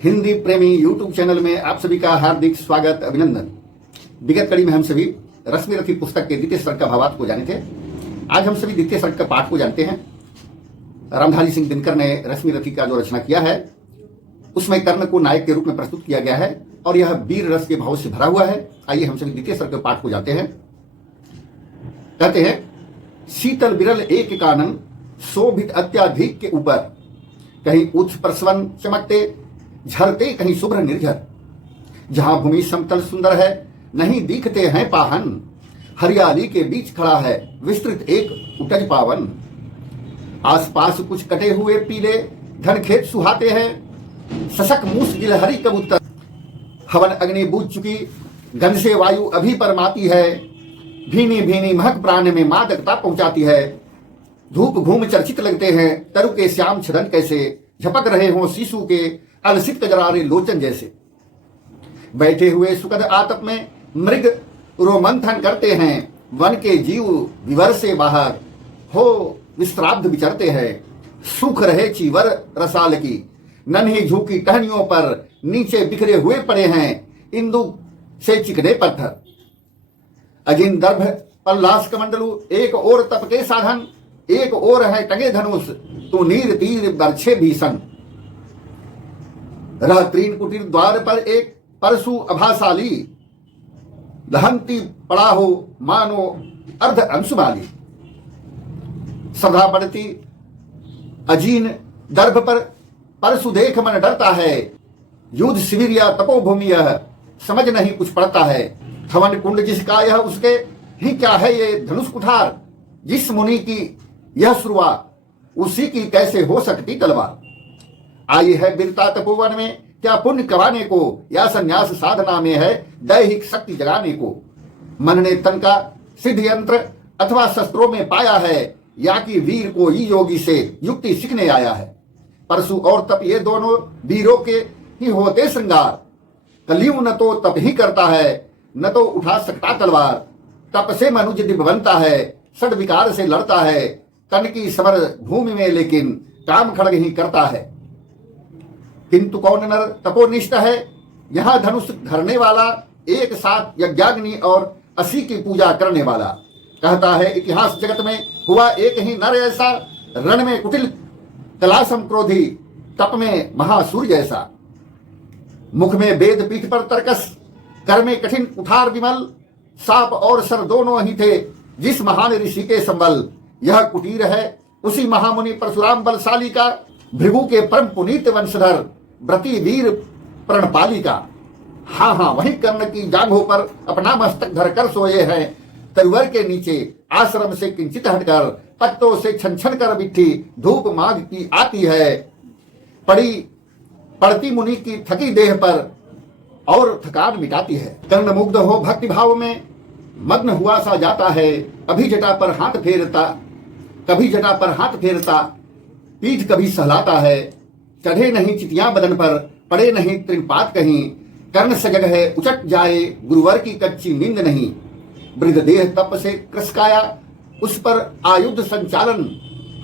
हिंदी प्रेमी YouTube channel में आप सभी का हार्दिक स्वागत अभिनंदन। विगत कड़ी में हम सभी रश्मि रथी पुस्तक के द्वितीय सर्ग का भावार्थ को जाने थे। आज हम सभी द्वितीय सर्ग का पाठ को जानते हैं। रामधारी सिंह दिनकर ने रश्मि रथी का जो रचना किया है उसमें कर्ण को नायक के रूप में प्रस्तुत किया गया है और यह वीर रस के भाव से भरा हुआ है। आइए हम सभी द्वितीय सर्ग के पाठ को जानते हैं। कहते हैं, शीतल विरल एक कानन शोभित अत्याधिक के ऊपर, कहीं उच्च प्रसवन चमकते झरते कहीं शुभ्र निर्झर। जहां भूमि समतल सुंदर है नहीं दिखते हैं पाहन, हरियाली के बीच खड़ा है विस्तृत एक उटज पावन। आसपास कुछ कटे हुए पीले धन खेत सुहाते हैं, सशक मूस गिलहरी कबूतर। हवन अग्नि बूझ चुकी गंध से वायु अभी परमाती है, भीनी भीनी महक प्राण में मादकता पहुंचाती है। धूप घूम चर्चित लगते हैं तरु के श्याम छदन कैसे, झपक रहे हों शीशु के अलसित कजरारे लोचन जैसे। बैठे हुए सुखद आतप में मृग रोमंथन करते हैं, वन के जीव विवर से बाहर हो विश्राब्ध विचरते हैं। सूख रहे चीवर रसाल की नन्ही झुकी टहनियों पर नीचे बिखरे हुए पड़े हैं इंदु से चिकने पत्थर। अजिन दर्भ पल्लास कमंडलू, एक और तप के साधन, एक और है टंगे धनुष, तू नीर तीर बरछे भीषण। रह त्रीन कुटीर द्वार पर एक परशु अभाशाली, लहंती पड़ा हो मानो अर्ध अंशुमाली। सभा बढ़ती अजीन दर्भ पर परशु देख मन डरता है, युद्ध शिविर या तपोभूमि यह समझ नहीं कुछ पड़ता है। हवन कुंड जिसका यह उसके ही क्या है ये धनुष कुठार, जिस मुनि की यह शुरुआत उसी की कैसे हो सकती तलवार। आई है वीरता तपोवन में क्या पुण्य कमाने को, या संन्यास साधना में है दैहिक शक्ति जगाने को। मन ने तन का सिद्ध यंत्र अथवा शस्त्रों में पाया है, या कि वीर को ही योगी से युक्ति सीखने आया है। परशु और तप ये दोनों वीरों के ही होते श्रृंगार। कलियुग न तो तप ही करता है न तो उठा सकता तलवार। तप से मनुष्य दिव्य बनता है, षड विकार से लड़ता है। तन की समर भूमि में लेकिन काम खड़ग ही करता है। किंतु कौन नर तपोनिष्ठ है यहाँ धनुष धरने वाला, एक साथ यज्ञाग्नि और असी की पूजा करने वाला। कहता है इतिहास जगत में हुआ एक ही नर ऐसा, रण में कुटिल कलासम क्रोधी, तप में महासूर्य जैसा। मुख में वेद पीठ पर तर्कस, कर में कठिन कुठार विमल। साप और सर दोनों ही थे जिस महान ऋषि के संबल। यह कुटीर है उसी महामुनि परशुराम बलशाली का, भृगु के परम पुनीत वंशधर व्रती वीर प्रणपाली का। हाँ हाँ वही कर्ण की जांघों पर अपना मस्तक धरकर सोए हैं, तरुवर के नीचे आश्रम से किंचित हटकर। पत्तों से छन छन कर बिट्ठी धूप माघ की आती है, पड़ती मुनि की थकी देह पर और थकान मिटाती है। कर्ण मुग्ध हो भक्ति भाव में मग्न हुआ सा जाता है, कभी जटा पर हाथ फेरता, कभी जटा पर हाथ फेरता, पीठ कभी सहलाता है। चढ़े नहीं चितियां बदन पर, पड़े नहीं तृणपात कहीं। कर्ण सजग है उचट जाए गुरुवर की कच्ची नींद नहीं। वृद्ध देह तप से क्रसकाया, उस पर आयुध संचालन।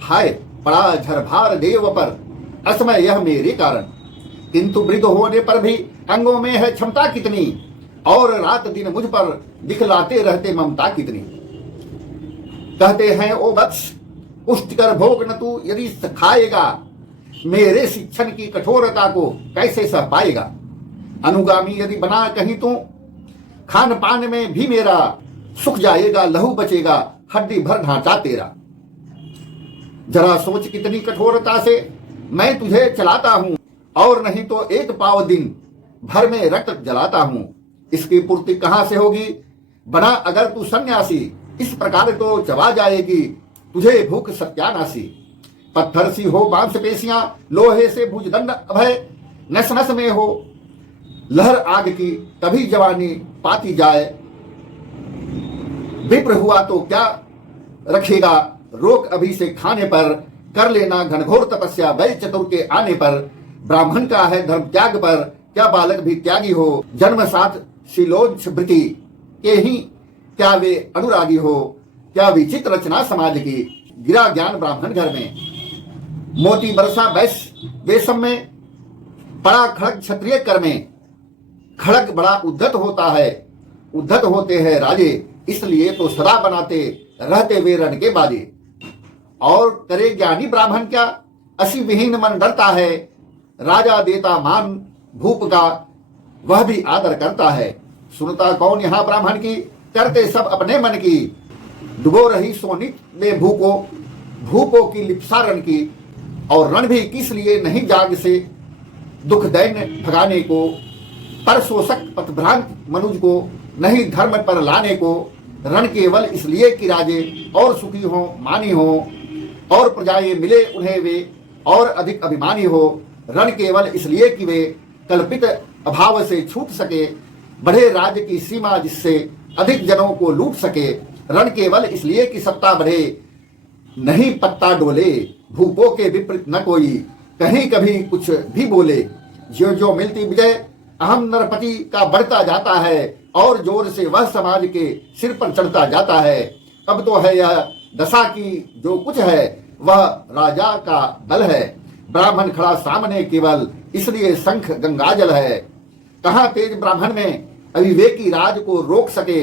हाय पड़ा झरभार देव पर, असमय यह मेरे कारण। किंतु वृद्ध होने पर भी अंगों में है क्षमता कितनी, और रात दिन मुझ पर दिखलाते रहते ममता कितनी। कहते हैं ओ वत्स पुष्टिकर भोग न तू यदि खाएगा, मेरे शिक्षण की कठोरता को कैसे सह पाएगा। अनुगामी यदि बना कहीं तू, खान पान में भी मेरा सुख जाएगा, लहू बचेगा हड्डी भर ढांचा तेरा। जरा सोच कितनी कठोरता से मैं तुझे चलाता हूं, और नहीं तो एक पाव दिन भर में रक्त जलाता हूं। इसकी पूर्ति कहां से होगी बना अगर तू सन्यासी, इस प्रकार तो चबा जाएगी तुझे भूख सत्यानाशी। पत्थर सी हो मांसपेशियां, लोहे से भुजदंड अभय, नस नस में हो लहर आग की, तभी जवानी पाती जाए। विप्र हुआ तो क्या रखेगा रोक अभी से खाने पर, कर लेना घनघोर तपस्या वै चतुर के आने पर। ब्राह्मण का है धर्म त्याग पर, क्या बालक भी त्यागी हो। जन्म साथ शिलोंच वृत्ति के ही क्या वे अनुरागी हो। क्या विचित्र रचना समाज की, गिरा ज्ञान ब्राह्मण घर में। मोती बरसा बैस बेसम में, पड़ा खड़ग क्षत्रिय कर में, खड़ग बड़ा उद्धत होता है, उद्धत होते हैं राजे, इसलिए तो सदा बनाते रहते वे रण के बाजे। और करे ज्ञानी ब्राह्मण क्या, असी विहीन मन डरता है, राजा देता मान भूप का, वह भी आदर करता है। सुनता कौन यहाँ ब्राह्मण की, करते सब अपने मन की, डुबो रही सोनित में भूपो की लिप्सा रण की। और रण भी किस लिए नहीं जाग से, दुख दैन्य भगाने को, पर शोषक पथभ्रांत मनुज को नहीं धर्म पर लाने को। रण केवल इसलिए कि राजे और सुखी हो मानी हो, और प्रजाएं मिले उन्हें वे और अधिक अभिमानी हो। रण केवल इसलिए कि वे कल्पित अभाव से छूट सके, बढ़े राज्य की सीमा जिससे अधिक जनों को लूट सके। रण केवल इसलिए कि सत्ता बढ़े, नहीं पत्ता डोले, भूपों के विपरीत न कोई कहीं कभी कुछ भी बोले। ज्यो ज्यो मिलती विजय अहम नरपति का बढ़ता जाता है, और जोर से वह समाज के सिर पर चढ़ता जाता है। अब तो है यह दशा की जो कुछ है वह राजा का बल है। ब्राह्मण खड़ा सामने केवल इसलिए शंख गंगाजल है। कहाँ तेज ब्राह्मण में अविवेकी राज को रोक सके,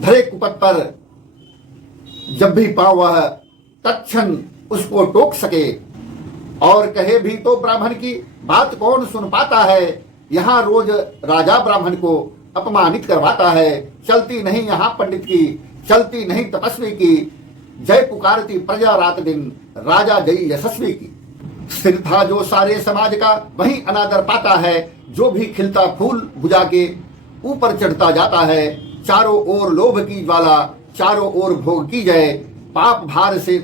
धरे कुपथ पर जब भी पाओ वह तत्क्षण उसको टोक सके। और कहे भी तो ब्राह्मण की बात कौन सुन पाता है, यहाँ रोज राजा ब्राह्मण को अपमानित करवाता है। चलती नहीं यहाँ पंडित की, चलती नहीं तपस्वी की, जय पुकारती प्रजा रात दिन, राजा जय यशस्वी की। स्थिर था जो सारे समाज का वही अनादर पाता है, जो भी खिलता फूल बुझा के ऊपर चढ़ता जाता है। चारों ओर लोभ की ज्वाला, चारों ओर भोग की जय, पाप भार से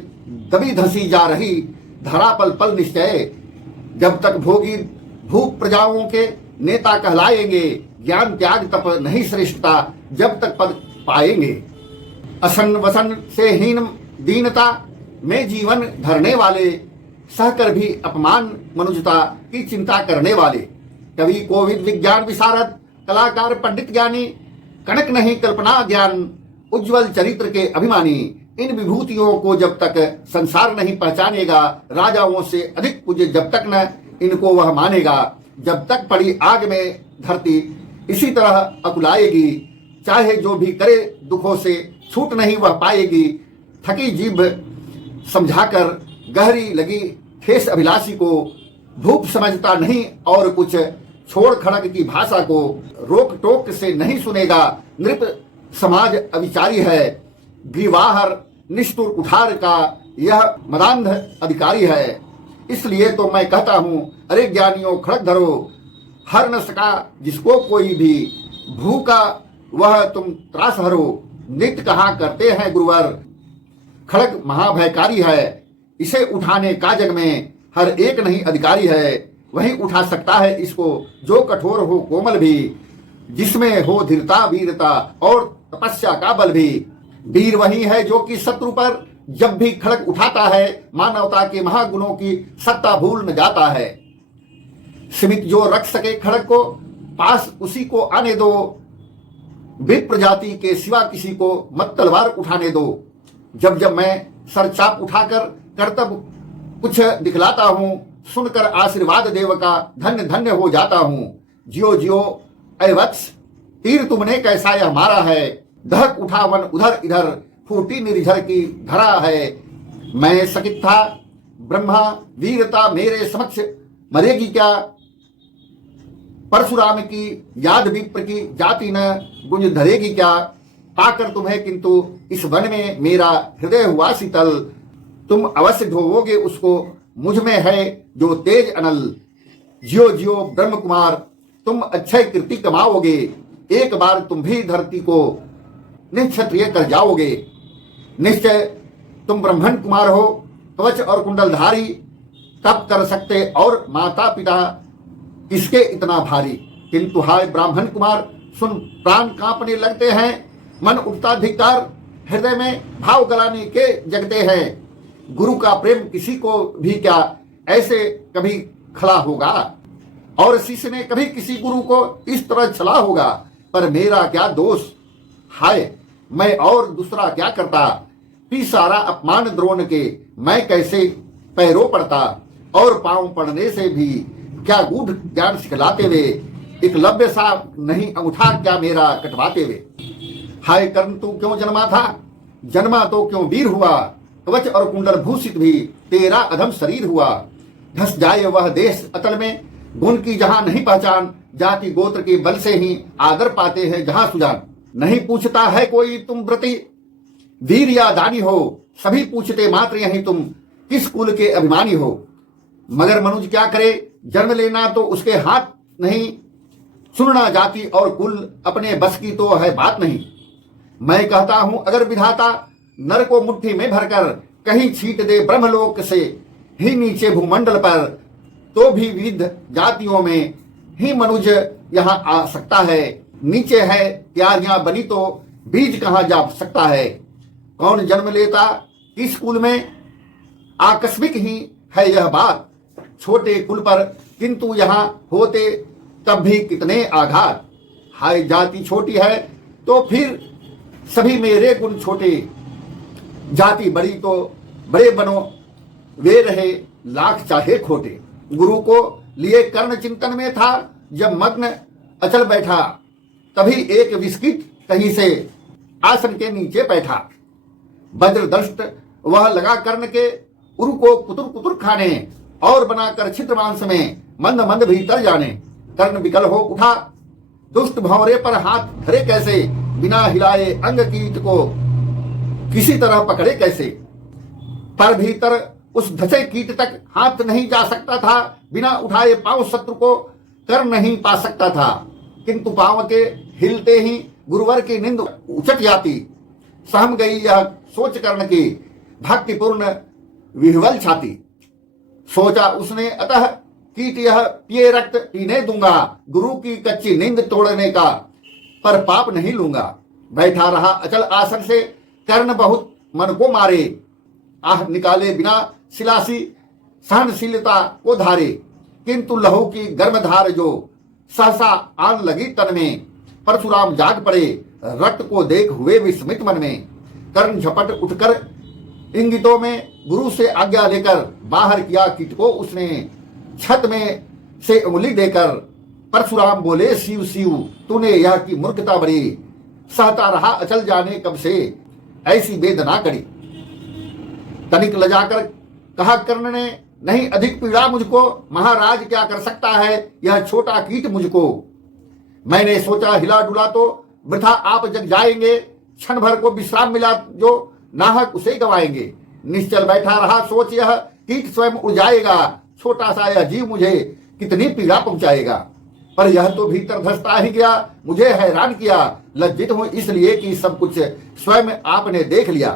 दबी धसी जा रही धरा पल पल निश्चय। जब तक भोगी भूप प्रजाओं के नेता कहलाएंगे, ज्ञान त्याग तप नहीं श्रेष्ठता जब तक पद पाएंगे। असन वसन से हीन दीनता में जीवन धरने वाले, सहकर भी अपमान मनुजता की चिंता करने वाले। कवि कोविद विज्ञान विशारद, कलाकार पंडित ज्ञानी, कणक नहीं कल्पना ज्ञान, उज्जवल चरित्र के अभिमानी। इन विभूतियों को जब तक संसार नहीं पहचानेगा, राजाओं से अधिक पूज्य जब तक न इनको वह मानेगा। जब तक पड़ी आग में धरती इसी तरह अकुलाएगी, चाहे जो भी करे दुखों से छूट नहीं वह पाएगी। थकी जीभ समझाकर गहरी लगी ठेस अभिलाषी को, भूप समझता नहीं और कुछ, छोड़ खड़ग की भाषा को रोक टोक से नहीं सुनेगा। नृप समाज अविचारी है, ग्रीवाहर निष्ठुर कुठार का यह मदांध अधिकारी है। इसलिए तो मैं कहता हूँ, अरे ज्ञानियों खड़ग धरो, हर न सका जिसको कोई भी, भूखा वह तुम त्रास हरो। नित्य कहा करते हैं गुरुवर, खड़ग महाभयकारी है, इसे उठाने का जग में हर एक नहीं अधिकारी है। वही उठा सकता है इसको जो कठोर हो कोमल भी, जिसमें हो धीरता वीरता और तपस्या का बल भी। वीर वही है जो कि शत्रु पर जब भी खड़ग उठाता है, मानवता के महागुणों की सत्ता भूल न जाता है। सीमित जो रख सके खड़ग को पास उसी को आने दो, विप्र जाति के सिवा किसी को मत तलवार उठाने दो। जब जब मैं सरचाप उठाकर कर्तव्य कुछ दिखलाता हूँ, सुनकर आशीर्वाद देव का धन्य धन्य हो जाता हूँ। जियो जियो ऐ वत्स, तीर तुमने कैसा यह मारा है, दहक उठा वन उधर इधर, फूटी निर्झर की धरा है। मैं सकित था ब्रह्मा, वीरता मेरे समक्ष मरेगी क्या, परशुराम की याद विप्र की जाति न गुंज धरेगी क्या। पाकर तुम्हें किंतु इस वन में मेरा हृदय हुआ शीतल, तुम अवश्य ढोवोगे उसको, मुझ में है जो तेज अनल। जियो जियो ब्रह्म कुमार, तुम अक्षय कीर्ति कमाओगे, एक बार तुम भी धरती को निक्षत्रिय कर जाओगे। निश्चय तुम ब्राह्मण कुमार हो, कवच और कुंडलधारी, तब कर सकते और माता पिता किसके इतना भारी। किंतु हाय ब्राह्मण कुमार, सुन प्राण कांपने लगते हैं, मन उठता धिक्कार, हृदय में भाव गलाने के जगते हैं। गुरु का प्रेम किसी को भी क्या ऐसे कभी खला होगा, और शिष्य ने कभी किसी गुरु को इस तरह छला होगा। पर मेरा क्या दोष, हाय मैं और दूसरा क्या करता, पी सारा अपमान द्रोण के मैं कैसे पैरों पड़ता, और पांव पड़ने से भी क्या गूढ़ ज्ञान सिखलाते वे, एकलव्य सा नहीं अंगूठा क्या मेरा कटवाते वे। हाय कर्ण तू क्यों जन्मा था, जन्मा तो क्यों वीर हुआ, कवच और कुंडल भूषित भी तेरा अधम शरीर हुआ। धस जाए वह देश अतल में, गुण की जहां नहीं पहचान, जाति गोत्र के बल से ही आदर पाते हैं जहां सुजान। नहीं पूछता है कोई तुम व्रती, वीर या दानी हो, सभी पूछते मात्र यही तुम किस कुल के अभिमानी हो। मगर मनुष्य क्या करे, जन्म लेना तो उसके हाथ नहीं, सुनना जाति और कुल अपने बस की तो है बात नहीं। मैं कहता हूं अगर विधाता नर को मुट्ठी में भरकर कहीं छीट दे ब्रह्मलोक से ही नीचे भूमंडल पर, तो भी विविध जातियों में ही मनुष्य यहाँ आ सकता है। नीचे है क्यारियां बनी तो बीज कहाँ जा सकता है। कौन जन्म लेता किस कुल में, आकस्मिक ही है यह बात, छोटे कुल पर किंतु यहाँ होते तब भी कितने आघात। हाय जाति छोटी है तो फिर सभी मेरे गुण छोटे, जाति बड़ी तो बड़े बनो वे रहे लाख चाहे खोटे। गुरु को लिए कर्ण चिंतन में था, जब मग्न अचल बैठा, तभी एक बिस्किट कहीं से आसन के नीचे बैठा। वज्रदष्ट वह लगा कर्ण के उरु को कुतुर कुतुर खाने, और बनाकर छिद्र मांस में मंद मंद भीतर जाने। कर्ण विकल हो उठा, दुष्ट भंवरे पर हाथ धरे कैसे, बिना हिलाए अंग कीट को किसी तरह पकड़े कैसे। पर भीतर उस धसे कीट तक हाथ नहीं जा सकता था, बिना उठाए पांव शत्रु को कर नहीं पा सकता था। किंतु पांव के हिलते ही गुरुवर की नींद उचट जाती। सहम गई यह सोच कर्ण की भक्तिपूर्ण विह्वल छाती। सोचा उसने अतः कीट यह पिए रक्त पीने दूंगा, गुरु की कच्ची नींद तोड़ने का पर पाप नहीं लूंगा। बैठा रहा अचल आसन से कर्ण बहुत मन को मारे, आह निकाले बिना सिलासी सहनशीलता को धारे। किंतु लहू की गर्म धार जो सहसा आन लगी तन में, परशुराम जाग पड़े रक्त को देख हुए विस्मित मन में। कर्ण झपट उठकर इंगितों में गुरु से आज्ञा लेकर बाहर किया कीट को उसने, छत में से उंगली देकर। परशुराम बोले शिव शिव तूने यह की मूर्खता बड़ी, सहता रहा अचल जाने कब से ऐसी वेदना कड़ी। तनिक लजाकर कहा कर्ण ने, नहीं अधिक पीड़ा मुझको, महाराज क्या कर सकता है यह छोटा कीट मुझको। मैंने सोचा हिला डुला तो वृथा आप जग जाएंगे, क्षण भर को विश्राम मिला जो नाहक उसे गवाएंगे। निश्चल बैठा रहा सोच यह कीट स्वयं उड़ जाएगा, छोटा सा यह जीव मुझे कितनी पीड़ा पहुंचाएगा। पर यह तो भीतर धसता ही गया, मुझे हैरान किया। लज्जित हूं इसलिए कि सब कुछ स्वयं आपने देख लिया।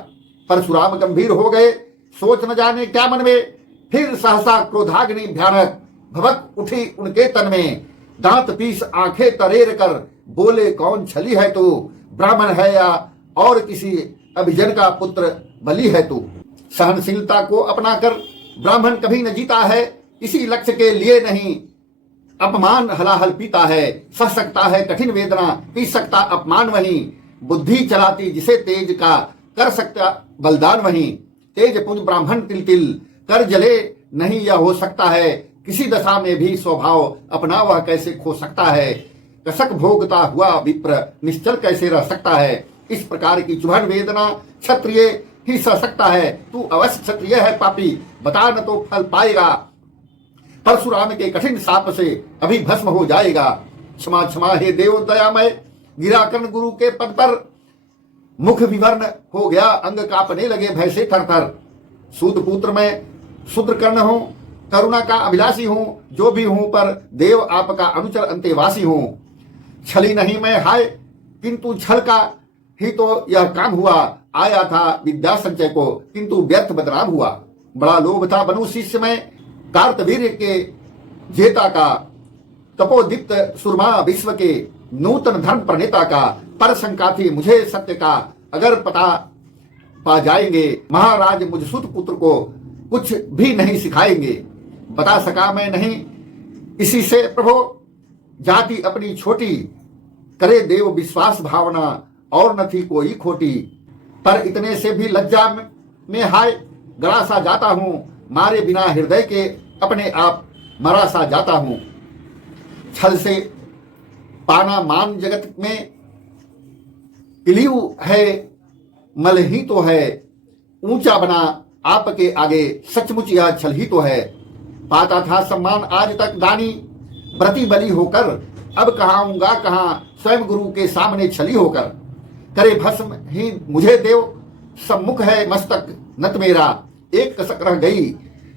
परशुराम गंभीर हो गए, सोच न जाने क्या मन में। फिर सहसा क्रोधाग्नि भयानक भभक उठी उनके तन में। दांत पीस आंखें तरेर कर बोले कौन छली है तू, ब्राह्मण है या और किसी अभिजन का पुत्र बलि है तू। सहनशीलता को अपनाकर ब्राह्मण कभी न जीता है, इसी लक्ष्य के लिए नहीं अपमान हलाहल पीता है। सह सकता है कठिन वेदना, पी सकता अपमान वही, बुद्धि चलाती जिसे तेज का कर सकता बलिदान वही। तेज पुंज ब्राह्मण तिल तिल कर जले नहीं यह हो सकता है, किसी दशा में भी स्वभाव अपना वह कैसे खो सकता है। कसक भोगता हुआ विप्र निश्चल कैसे रह सकता है, इस प्रकार की चुभन वेदना क्षत्रिय ही सह सकता है। तू अवश्य क्षत्रिय है पापी, बता न तो फल पाएगा, परशुराम के कठिन शाप से अभी भस्म हो जाएगा। क्षमा क्षमा हे देव दयामय, गिरा कर्ण गुरु के पद पर, मुख विवर्ण हो गया अंग कांपने लगे भय से थर थर। सूत पुत्र मैं शूद्र कर्ण हूं, करुणा का अभिलाषी हूं, जो भी हूं पर देव आपका अनुचर अंतेवासी हूं। छली नहीं मैं हाय, किंतु छल का ही तो यह काम हुआ। आया था विद्या संचय को, किंतु व्यर्थ बदनाम हुआ। बड़ा लोभ था बनु शिष्य में, कार्तवीर्य के जेता का, तपोदीप्त सुरमा विश्व के नूतन धर्म प्रणेता का। पर शंका थी मुझे सत्य का, अगर पता पा जाएंगे महाराज मुझ सुत पुत्र को कुछ भी नहीं सिखाएंगे। बता सका मैं नहीं इसी से प्रभो, जाति अपनी छोटी करे देव विश्वास भावना, और न थी कोई खोटी। पर इतने से भी लज्जा में हाय गड़ा सा जाता हूं, मारे बिना हृदय के अपने आप मरा सा जाता हूं। छल से पाना मान जगत में इलियू है, मल ही तो है। ऊंचा बना आपके आगे, सचमुच यह छल ही तो है। पाता था सम्मान आज तक दानी, प्रतिबली होकर, अब कहाऊंगा कहां स्वयं गुरु के सामने छली होकर। करे भस्म ही मुझे देव, सम्मुख है मस्तक नत मेरा। एक कसक रह गई,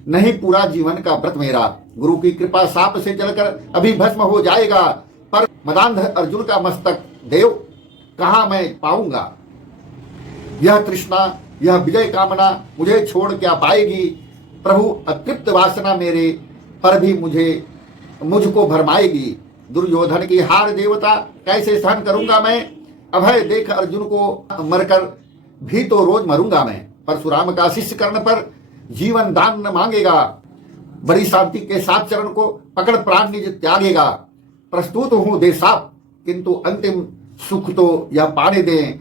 नहीं पूरा जीवन का व्रत मेरा। गुरु की कृपा साप से जलकर अभी भस्म हो जाएगा, पर मदांध अर्जुन का मस्तक देव कहां मैं पाऊंगा। यह तृष्णा, यह विजय कामना मुझे छोड़ क्या पाएगी। प्रभु अतृप्त वासना मेरे पर भी मुझको भरमाएगी। दुर्योधन की हार देवता कैसे सहन करूंगा मैं। अभय देख अर्जुन को मरकर भी तो रोज मरूंगा मैं। परशुराम का शिष्य करने पर जीवन दान न मांगेगा। बड़ी शांति के साथ चरण को पकड़ प्राण निज त्यागेगा। प्रस्तुत हूं दे साप, किंतु अंतिम सुख तो यह पाने दें।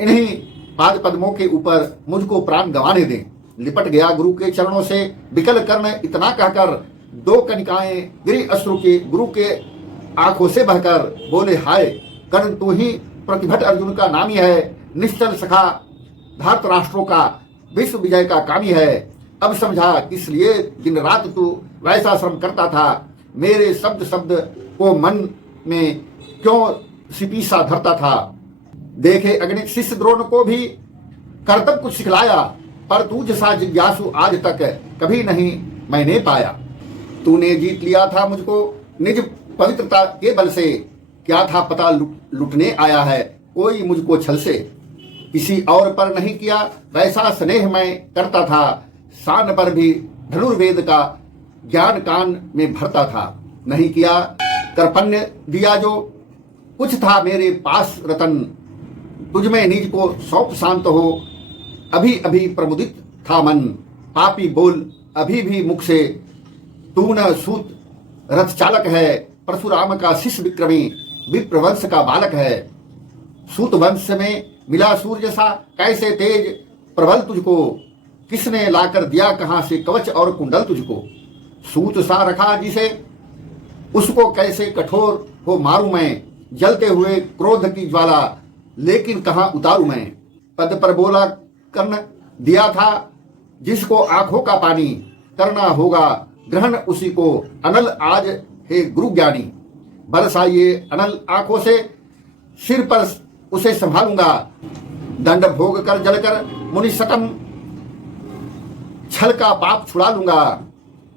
इन्हीं पाद पद्मों के ऊपर मुझको प्राण गंवाने दें। लिपट गया गुरु के चरणों से विकल कर्ण, इतना कहकर दो कनिकाएं गिरी अश्रु के गुरु के आंखों से बहकर। बोले हाय कर्ण, तू ही प्रतिभट अर्जुन का नामी है। निश्चल सखा धृतराष्ट्रों का विश्व विजय का कामी है। अब समझा किस लिए दिन रात तू वैसा श्रम करता था। मेरे शब्द शब्द को मन में क्यों सिपीसा धरता था। देखे अगणित शिष्य द्रोण को भी कर्तव्य कुछ सिखलाया, पर तू जैसा जिज्ञासु आज तक कभी नहीं मैंने पाया। तूने जीत लिया था मुझको निज पवित्रता के बल से। क्या था पता लुटने आया है कोई मुझको छल से। किसी और पर नहीं किया वैसा स्नेह मैं करता था। शान पर भी धनुर्वेद का ज्ञान कान में भरता था। नहीं किया कर्पण्य दिया जो कुछ था मेरे पास रतन। तुझमें निज को सौंप शांत हो, अभी अभी प्रमुदित था मन। पापी बोल अभी भी मुख से, तू न सूत रथ चालक है। परशुराम का शिष्य विक्रमी, विप्रवंश का बालक है। सूत वंश में मिला सूर्य सा कैसे तेज प्रबल तुझको। किसने लाकर दिया कहां से कवच और कुंडल तुझको। सूत सा रखा जिसे, उसको कैसे कठोर हो मारूं मैं। जलते हुए क्रोध की ज्वाला, लेकिन कहां उतारूं मैं। पद पर बोला कर्ण, दिया था जिसको आंखों का पानी। करना होगा ग्रहण उसी को, अनल आज हे गुरु ज्ञानी। बरसाइए अनल आंखों से, सिर पर उसे संभालूंगा। दंड भोग कर जलकर मुनि सतम, छल का पाप छुड़ा लूंगा।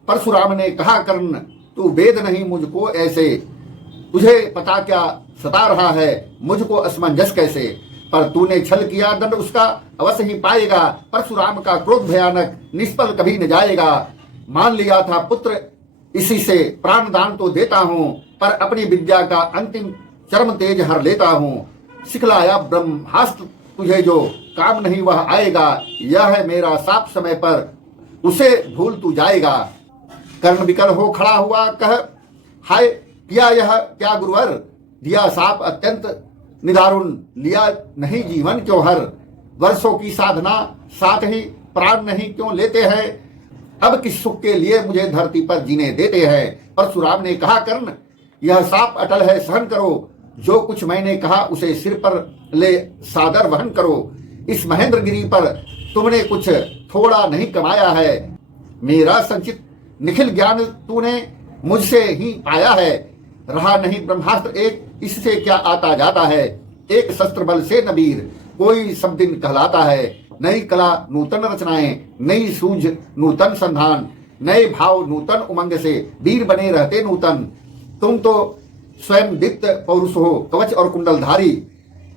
परशुराम ने कहा कर्ण, तू वेद नहीं मुझको ऐसे। तुझे पता क्या सता रहा है मुझको असमंजस कैसे। पर तूने छल किया दंड उसका अवश्य ही पाएगा। परशुराम का क्रोध भयानक निष्फल कभी न जाएगा। मान लिया था पुत्र इसी से, प्राण दान तो देता हूँ। पर अपनी विद्या का अंतिम चरम तेज हर लेता हूँ। सिखलाया ब्रह्मास्त्र तुझे जो, काम नहीं वह आएगा। यह है मेरा साप, समय पर उसे भूल तू जाएगा। कर्ण विकल हो खड़ा हुआ, कह हाय किया यह क्या गुरुवर। दिया साप अत्यंत निदारुण, लिया नहीं जीवन क्यों हर। वर्षों की साधना साथ ही प्राण नहीं क्यों लेते हैं। अब किस सुख के लिए मुझे धरती पर जीने देते हैं। परशुराम ने कहा कर्ण, यह साप अटल है सहन करो। जो कुछ मैंने कहा उसे सिर पर ले सादर वहन करो। इस महेंद्रगिरी पर तुमने कुछ थोड़ा नहीं कमाया है। मेरा संचित निखिल ज्ञान तूने मुझसे ही पाया है। रहा नहीं ब्रह्मास्त्र एक, इससे क्या आता जाता है। एक शस्त्र बल से नबीर कोई सब दिन कहलाता है। नई कला नूतन रचनाएं, नई सूझ नूतन संधान। नए भाव नूतन उमंग से वीर बने रहते नूतन। तुम तो स्वयं दीप्त पौरुष हो, कवच और कुंडलधारी।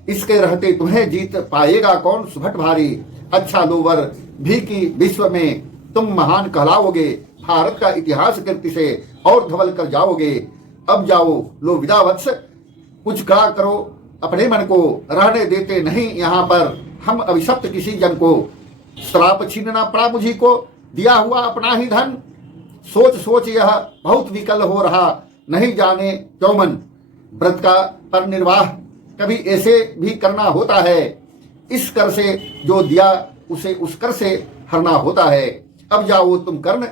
इसके रहते तुम्हें जीत पाएगा कौन सुभट भारी। अच्छा लोवर भी की विश्व में तुम महान कहलाओगे। भारत का इतिहास कीर्ति से और धवल कर जाओगे। अब जाओ लो विदा वत्स, कुछ कहा करो अपने मन को। रहने देते नहीं यहाँ पर हम अभिशप्त किसी जन को। श्राप छीनना पड़ा मुझी को, दिया हुआ अपना ही धन। सोच सोच यह बहुत विकल हो रहा, नहीं जाने क्यों मन। व्रत का पर निर्वाह कभी ऐसे भी करना होता है। इस कर से जो दिया उसे उस कर से हरना होता है। अब जाओ तुम कर्ण,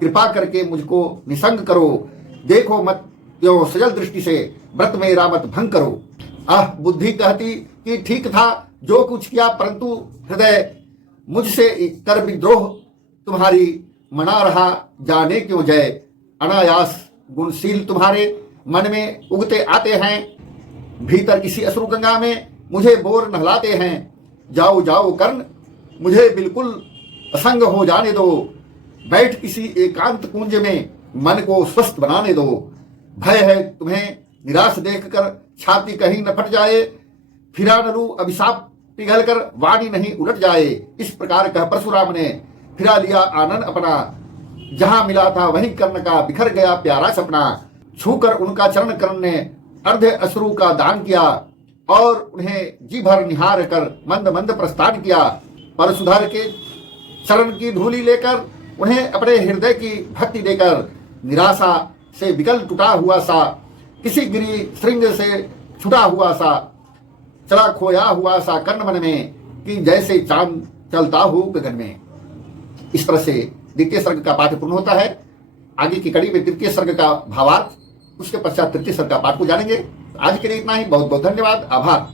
कृपा करके मुझको निसंग करो, देखो मत यो सजल दृष्टि से व्रत मेरा मत भंग करो। बुद्धि कहती कि ठीक था जो कुछ किया, परंतु हृदय मुझसे कर विद्रोह तुम्हारी मना रहा, जाने क्यों जय अनायास गुणशील तुम्हारे मन में उगते आते हैं, भीतर किसी अश्रु गंगा में मुझे बोर नहलाते हैं। जाओ जाओ कर्ण मुझे बिल्कुल असंग हो जाने दो, बैठ किसी एकांत कुंज में मन को स्वस्थ बनाने दो। भय है तुम्हें निराश देखकर छाती कहीं न फट जाए, फिरा न लूं अभिशाप पिघल कर वाणी नहीं उलट जाए। इस प्रकार कह परशुराम ने फिरा लिया आनंद अपना, जहां मिला था वहीं कर्ण का बिखर गया प्यारा सपना। छूकर उनका चरण कर्ण ने अर्ध अश्रु का दान किया और उन्हें जी भर निहार कर मंद मंद प्रस्थान किया। परशुधर के चरण की धूली लेकर उन्हें अपने हृदय की भक्ति देकर निराशा से विकल टूटा हुआ सा, किसी गिरी श्रृंग से छुटा हुआ सा, चला खोया हुआ सा कर्ण मन में कि जैसे चांद चलता हो गगन में। इस तरह से द्वितीय सर्ग का पाठ पूर्ण होता है। आगे की कड़ी में तृतीय सर्ग का भावार्थ, उसके पश्चात तृतीय सर्ग का पाठ को जानेंगे। आज के लिए इतना ही। बहुत बहुत धन्यवाद, आभार।